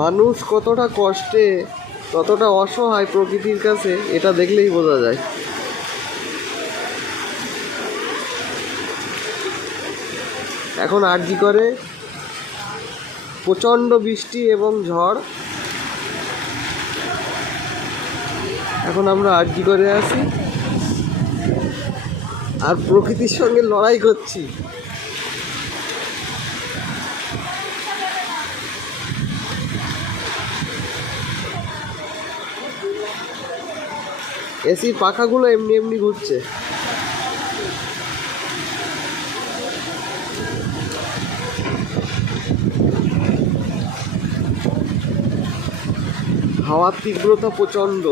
মানুষ কতটা কষ্টে, কতটা অসহায় প্রকৃতির কাছে, এটা দেখলেই বোঝা যায়। এখন আরজি করে প্রচণ্ড বৃষ্টি এবং ঝড়। এখন আমরা আরজি করে আছি আর প্রকৃতির সঙ্গে লড়াই করছি। এসির পাখাগুলো এমনি এমনি ঘুরছে। হাওয়ার তীব্রতা প্রচণ্ড।